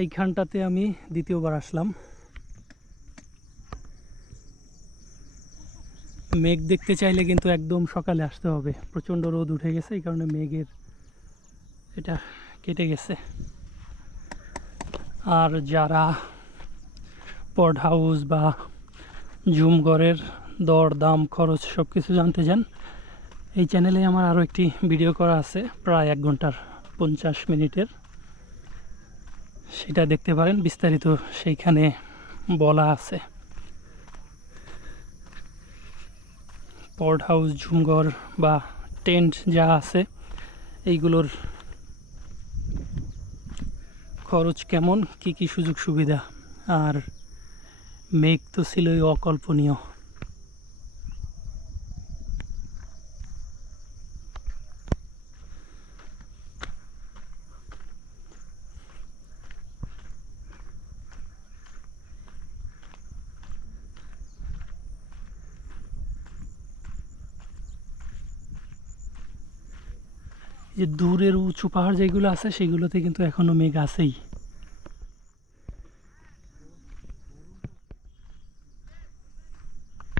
এইখানটাতে আমি দ্বিতীয়বার আসলাম। মেঘ দেখতে চাইলে কিন্তু একদম সকালে আসতে হবে। প্রচণ্ড রোদ উঠে গেছে, এই কারণে মেঘের এটা কেটে গেছে। আর যারা পড হাউস বা জুমঘরের দর, দাম, খরচ সব কিছু জানতে চান, এই চ্যানেলে আমার আরও একটি ভিডিও করা আছে, প্রায় এক ঘণ্টার পঞ্চাশ মিনিটের। সেটা দেখতে পারেন, বিস্তারিত সেইখানে বলা আছে। পড হাউস ঝুমঘর বা টেন্ট যা আছে, এইগুলোর খরচ কেমন, কি কি সুযোগ সুবিধা, আর মেঘ তো ছিলই অকল্পনীয়। যে দূরের উঁচু পাহাড় যেগুলো আছে সেগুলোতে কিন্তু এখনও মেঘ আছেই।